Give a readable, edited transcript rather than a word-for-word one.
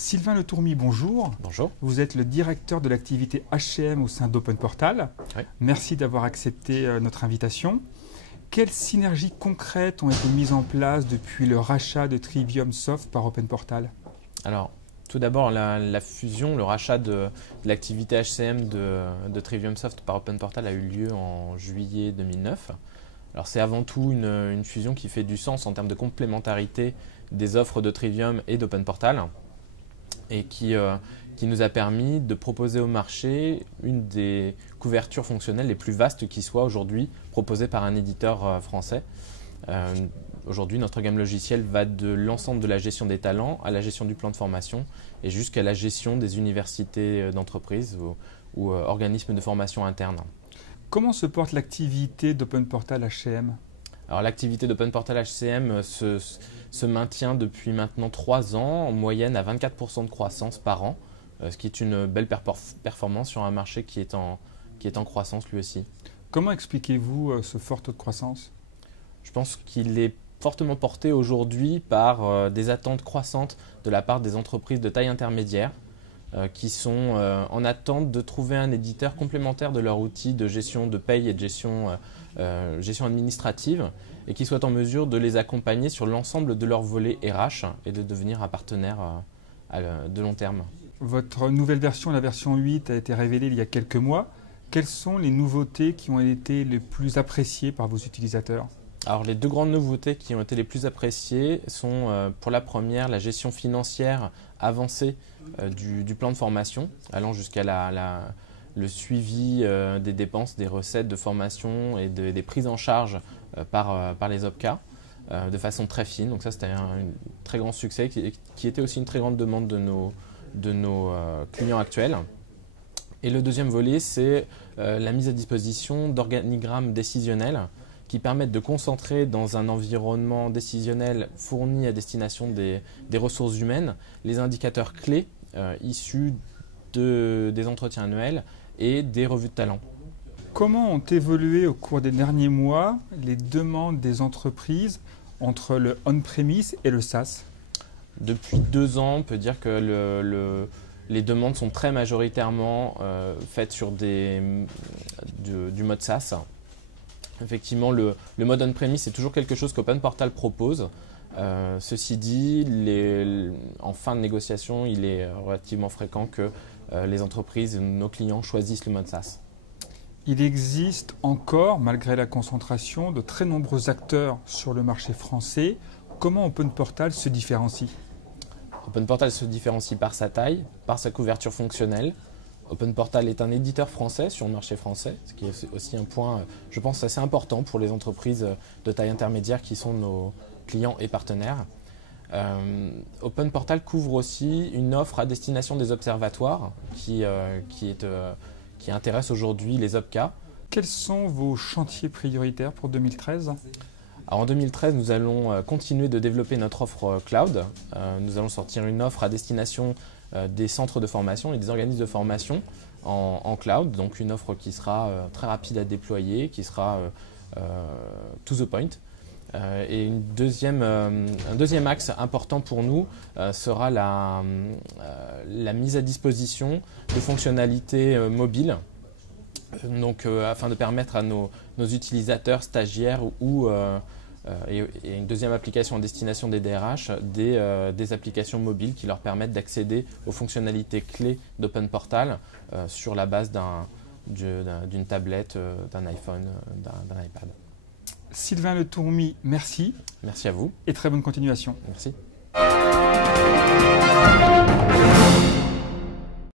Sylvain Le Tourmy, bonjour. Bonjour. Vous êtes le directeur de l'activité HCM au sein d'Open Portal. Oui. Merci d'avoir accepté notre invitation. Quelles synergies concrètes ont été mises en place depuis le rachat de Trivium Soft par Open Portal? Alors, tout d'abord, la fusion, le rachat de l'activité HCM de Trivium Soft par Open Portal a eu lieu en juillet 2009. Alors, c'est avant tout une fusion qui fait du sens en termes de complémentarité des offres de Trivium et d'Open Portal et qui nous a permis de proposer au marché une des couvertures fonctionnelles les plus vastes qui soit aujourd'hui proposée par un éditeur français. Aujourd'hui, notre gamme logicielle va de l'ensemble de la gestion des talents à la gestion du plan de formation et jusqu'à la gestion des universités d'entreprise ou organismes de formation interne. Comment se porte l'activité d'Open Portal HCM? Alors, l'activité d'Open Portal HCM se maintient depuis maintenant 3 ans, en moyenne à 24% de croissance par an, ce qui est une belle performance sur un marché qui est en croissance lui aussi. Comment expliquez-vous ce fort taux de croissance? Je pense qu'il est fortement porté aujourd'hui par des attentes croissantes de la part des entreprises de taille intermédiaire qui sont en attente de trouver un éditeur complémentaire de leur outil de gestion de paye et de gestion administrative et qui soit en mesure de les accompagner sur l'ensemble de leur volet RH et de devenir un partenaire de long terme. Votre nouvelle version, la version 8, a été révélée il y a quelques mois. Quelles sont les nouveautés qui ont été les plus appréciées par vos utilisateurs? Alors, les 2 grandes nouveautés qui ont été les plus appréciées sont pour la première la gestion financière avancée du plan de formation, allant jusqu'à le suivi des dépenses, des recettes de formation et des prises en charge par les OPCA de façon très fine. Donc ça, c'était un très grand succès qui était aussi une très grande demande de nos clients actuels. Et le deuxième volet, c'est la mise à disposition d'organigrammes décisionnels qui permettent de concentrer dans un environnement décisionnel fourni à destination des ressources humaines les indicateurs clés issus des entretiens annuels et des revues de talent. Comment ont évolué au cours des derniers mois les demandes des entreprises entre le on-premise et le SaaS? Depuis 2 ans, on peut dire que les demandes sont très majoritairement faites sur du mode SaaS. Effectivement, le mode on-premise, c'est toujours quelque chose qu'Open Portal propose. Ceci dit, en fin de négociation, il est relativement fréquent que les entreprises, nos clients, choisissent le mode SaaS. Il existe encore, malgré la concentration, de très nombreux acteurs sur le marché français. Comment Open Portal se différencie? Open Portal se différencie par sa taille, par sa couverture fonctionnelle. Open Portal est un éditeur français sur le marché français, ce qui est aussi un point, je pense, assez important pour les entreprises de taille intermédiaire qui sont nos clients et partenaires. Open Portal couvre aussi une offre à destination des observatoires qui intéresse aujourd'hui les OPCA. Quels sont vos chantiers prioritaires pour 2013? Alors en 2013, nous allons continuer de développer notre offre cloud. Nous allons sortir une offre à destination des centres de formation et des organismes de formation en cloud, donc une offre qui sera très rapide à déployer, qui sera to the point. Et un deuxième axe important pour nous sera la mise à disposition de fonctionnalités mobiles, donc afin de permettre à nos utilisateurs stagiaires et une deuxième application à destination des DRH, des applications mobiles qui leur permettent d'accéder aux fonctionnalités clés d'Open Portal sur la base d'une tablette, d'un iPhone, d'un iPad. Sylvain Le Tourmy, merci. Merci à vous. Et très bonne continuation. Merci.